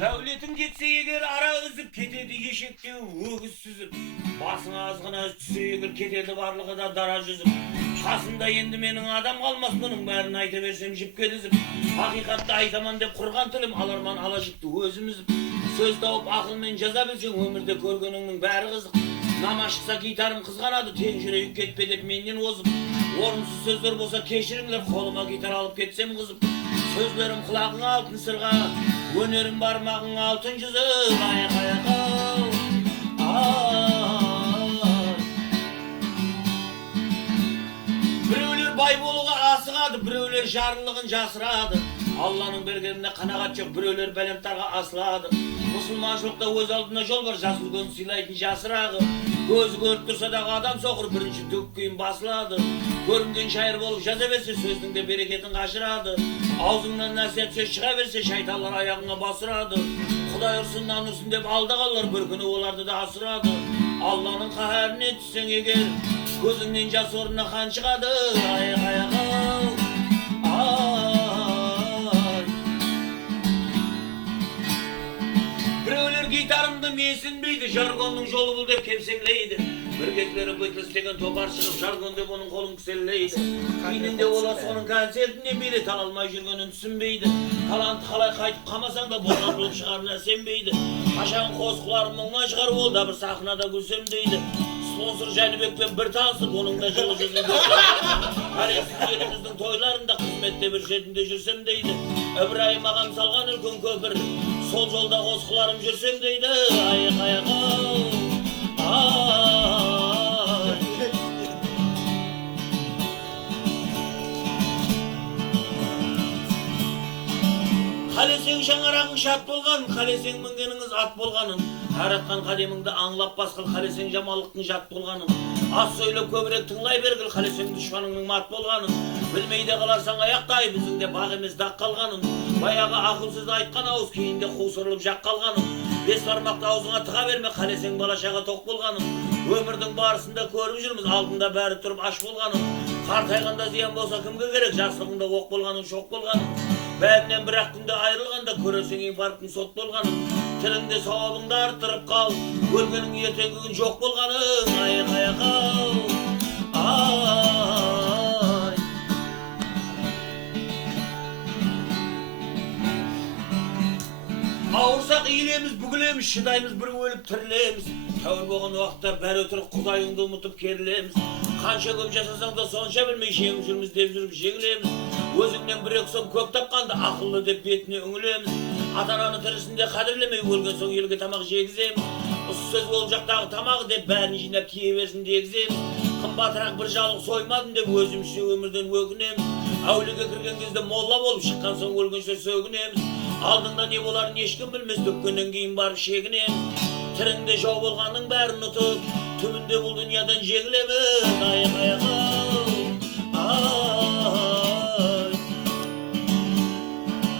Davletin getse eğer ara ızıp ketedi eşekte ögüz süzüp. Basın azgına tüse eğer ketedi varlığı da dara жүзіп. Қасында енді менің адам қалмас мұның бәрін айта берсем жіпке дізіп. Ақиқатты айтаман деп құрған тілім аларман ала жіпті өзімізіп. Сөз тауып ақылмен жаза білсең өмірде көргеніңнің бәрі қызық. Намаз шықса гитарым қызғанады, тең жүрек кетпе деп менен озып. Орынсыз сөздер болса кешіріңдер, қолыма гитар алып кетсем қызып. Сөздерім құлағың алтын сырға, өнерім бармағың алтын жүзік. Біреулер бай болуға асығады, біреулер жарлығын жасырады. Алланың бергеніне қанағат жоқ, біреулер бәлемтарға асылады. Мұсылманшылықта өз алдына жол бар, жас үлгенін сыйлайтын жасырағы. Көзі көріп тұрса дағы адам соқыр, бірінші дөк кейін басылады. Көрінген шайыр болып жаза берсе, сөздің де берекетін қашырады. Аузыңнан нәсият сөз шыға берсе, шайтанлар аяғыңа басырады. Құдай ұрсын нан ұрсын деп алдағандар, бір күні оларды да асырады. Алланың қаһаріне түссең егер, көзіңнен жас орнына қан шығады. Біреулер гитарымды менсінбейді, жаргонның жолы бұл деп кемсеңлейді. Bir кездері бөтілістеген топар шығып, жаргон деп оның қолын кіселлейді. Кейінінде олар соның концертіне билет ала алмай жүргенін түсінбейді. Талантты қалай қайтып қамасаң да болған болып шығарына сенбейді. Қашан қос құларым мұңнан шығар, ол да бір сахнада күлсем дейді. Спонсор Жәнібекпен бір танысып, оның да жылы жүзін көрсем. Қарексіз еліміздің тойларында қызметте бір шетінде жүрсем дейді. Ибраим ағам салған үлкен көпір, сол жолда қос құларым жүрсем дейді. Қалесең шаңарағың шат болған, қалесең мінгеніңіз ат болғанын, әратқан қадеміңді аңлап басқыл, қалесең жамалықтың жат болғанын, аз сөйлеп көбірек тыңлай бергіл, қалесең дұшпаныңның мат болғанын, білмейде қаларсаң аяқтай, біздің де бақ емес дақ қалғанын, баяғы ақылсыз айтқан ауыз кейінде қусырылып жақ қалғанын, бес бармақты аузыңа тыға берме, қалесең балашаға тоқ болғанын, өмірдің барысында көріп жүрміз, алдында бәрі тұрып аш болғанын, қартайғанда зиян болса кімге керек, жақсылығында оқ болғанын, шоқ болғанын, бәрінен бір-ақ күнде айырылғанда көресің инфарктың сот болғанын, тіліңде сауабыңды арттырып қал, өлгенің ертеңгі күн жоқ болғанын. Ауырсақ иілеміз, бүгілеміз, шыдаймыз, бір өліп тірілеміз. Тәуір болған уақытта бәрі өтірік құдайыңды ұмытып керілеміз. Қанша көп жасасаң да сонша білмей жеңіп жүрміз деп жүріп жеңілеміз. Өзіңнен бір өксім көп тапқанда ақылды деп бетіне үңілеміз. Ата-ананы тірісінде қадірлемей өлген соң елге тамақ жегіземіз. Осы сөз болып жақтағы тамағы деп бәрін жинап кие берсін дегіземіз. Қымбатырақ бір жалық соймадым деп өзімізше өмірден өкінеміз. Әулиеге кірген кезде молла болып шыққан соң өлгенше сөгінеміз. Алдыңда не боларын ешкім білмес, төккеннен кейін барып шегінеміз. Тіріңде жау болғанның бәрін ұтып, түбінде бұл дүниядан жеңілеміз.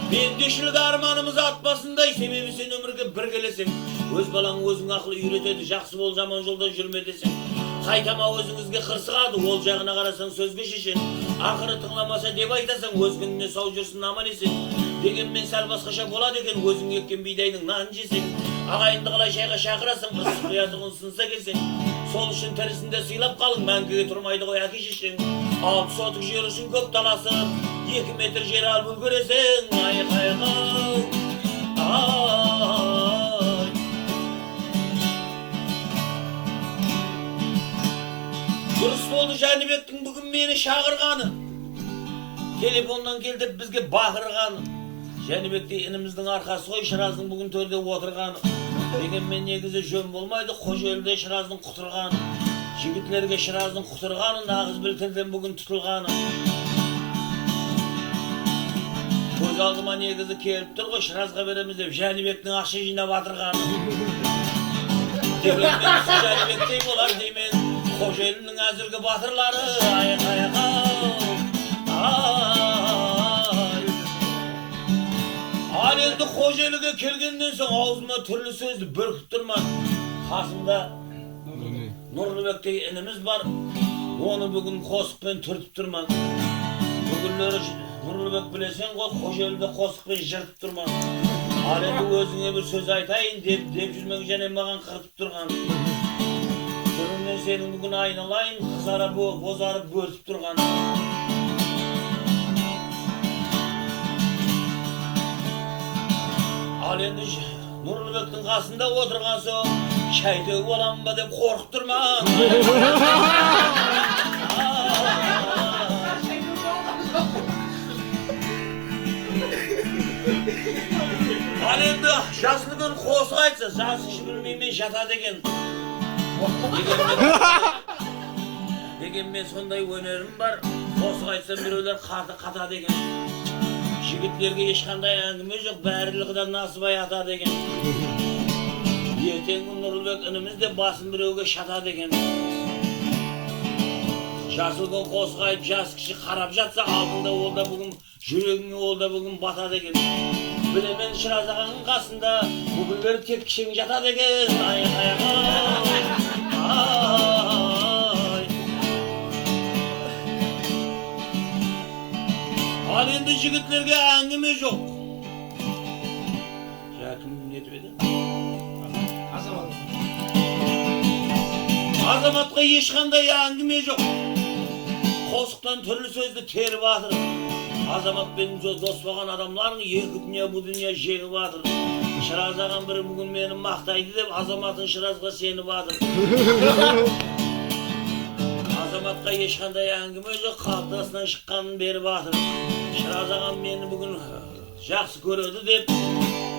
Пендешілік арманымыз атпасындай, себебі сен өмірге бір келесің. Өз балаң өзің ақылы үйретеді, жақсы бол, жаман жолда жүрме десең. Қайтама өзіңізге қырсығады, ол жағына қарасаң сөзге шешен. Ақыры тыңламаса деп айтасаң, өз күніне сау жүрсін аман есен. Дегенмен сәл басқаша болады екен, өзің еккен бидайдың нанын жесең. Ағайынды қалай шайға шақырасың, ыстық ұятығын сынса келсең. Сол үшін тірісінде сыйлап қалың, мәңгіге тұрмайды ғой әке шешең. 6 сотық жер үшін көп таласып, 2 метр жер алып үлгересең. Дұрыс болды Жәнібектің бүгін мені шақырғаны. Телефондан келдіп бізге бақырғаны. Жәнібекте ініміздің арқасы ғой Шыраздың бүгін төрде отырғаны. Дегенмен негізі жөн болмайды, Қожеліде Шыраздың құтырғаны. Жігітлерге Шыраздың құтырғаны, нағыз білтірден бүгін тұтылғаны. Көз алдыма негізі келіп тұр ғой, Шыразға береміз деп Жәнібектің ақша жинап атырғаны. Дегенмен сіз Жәнібектей болар деймен, Қожелінің әзіргі батырлары. Ал енді Қожеліге келгеннен соң аузыма түрлі сөзді бүркіп тұрман. Қасымда Нұрлыбектей ініміз бар, оны бүгін қосықпен түртіп тұрман. Бүгінлері Нұрлыбек білесен ғой, Қожеліде қосықпен жыртып тұрман. Al endi özüňe bir söz aytaýyn dep jürmek jene magan kırtıp durgan. Süründen senin bugün aynalayın, kızara bozarıp bölüp durgan. Al endi Nurulbek'tin kasında oturgan soň şaýdög bolanma dep korkup durma. Al endi jaslygyň kosu aýtsa, jas işi bilmeýmen jata degen. Degen men sonday önerim bar. Kosu aýtsa bireler karty kata degen. Jigitlerge hiç kanday ängime jok, bäriliginden nasyp ata degen. Ýerteň Nurulbek önümizde basın biröwge şata degen. Jaslygyň kosu aýyp jas kişi karap jatsa, aldynda olda bugün yüregiňe olda bugün bata degen. Bilemen Şirazaganyň kasynda bugünleri tek kişiň jata degen. Ay. Al endi jigitlerge ängime jok. Jakim netbedi? Azamatga hiç kanday ängime jok. Kosukdan türlü sözde terip atır. Azamat benim dost bolan adamlaryň ýerki dünýä bu dünýä jegip atır. Şirazagan biri bugün meni maktaýdy dep Azamatyn Şirazga senip atır. Azamatga hiç kanday ängime jok, kaltasынан çykkanyn berip atır. Şirazagan meni bugün jaksy göredi dep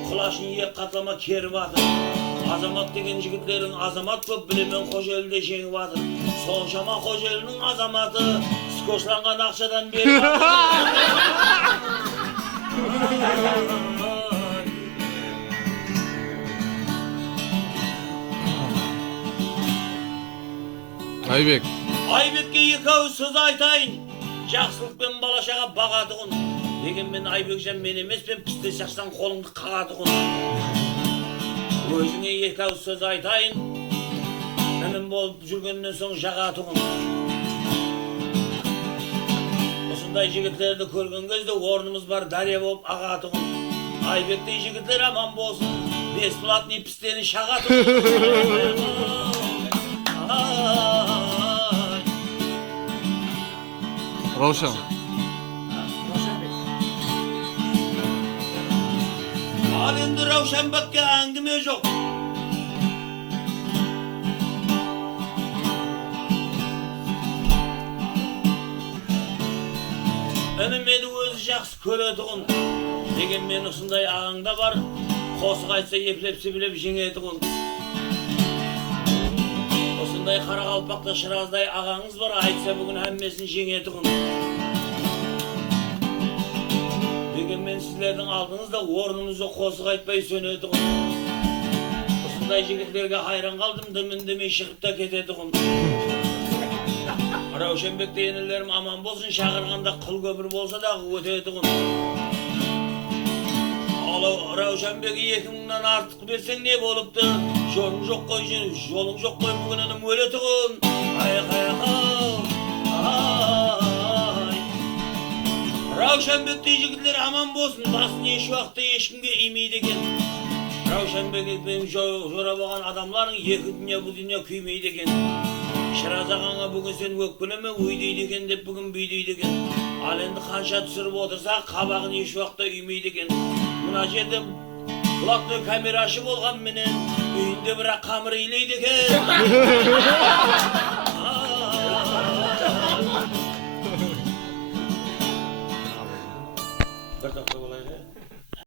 kulaşyny ýek katlama kerip atır. Azamat degen jigitleriň azamat köp bilemen Hojaýylda jeňip atır. Sonşama Hojaýylynyň azamaty skoşlangan akçadan berip atır. Aybek. Aybek'e ýekew söz aýtaýyn. Jaksylyk bilen balaşaga bagadygyn. Degen men Aybekjem men emes, ben piste şaksan kolumdy kagadygyn. Özüňe ýekew söz aýtaýyn. Menim bolup jürgenden soň jagatygyn. Osunday jigitlerdi körgen gözde ornumuz bar darya bolup agatygyn. Aybekde jigitler aman bolsun. Besplatny pisteni şagatygyn. Ravşan. Al endi Ravşanbek'e ängime jok. Öni meni özü jaksy köredigin. Degen men usunday ağaňda bar. Kosuk aýtsa ýeplep sibilep jeňedigin. Usunday Karakalpakda Şirazday ağaňyz bar, aýtsa bugün hemmesini jeňedigin. Degen men sizlerden aldyňyzda ornunuza kosuk aýtpay sönedigin. Usunday jigitlerge hayran kaldym, demindemey şykyp da ketedigin. Ravşanbek deýenlerim aman bolsun, şagyrganda kıl kömür bolsa da ötedigin. Ravşanbek'i 2000'den artık berseň ne bolupdy? Joluň jok goýjun, joluň jok goý bugünenim öletigin. Ay. Ravşanbek diýjigitler aman bolsun, basyn eş wagtda eşkimge iýmeydi eken. Ravşanbek'i benim jora bolan adamlaryň ýerki dünýä bu dünýä küýmeydi eken. Şirazagaňa bugün sen ökkeleme uýdydy eken dep bugün büýdydi eken. Al endi kança düşürüp otursa kabagyny eş wagtda iýmeydi eken. Muna jerde kulakly kameraşy bolgan menen öýünde bir kamera iýleydi eken. Bir dakika.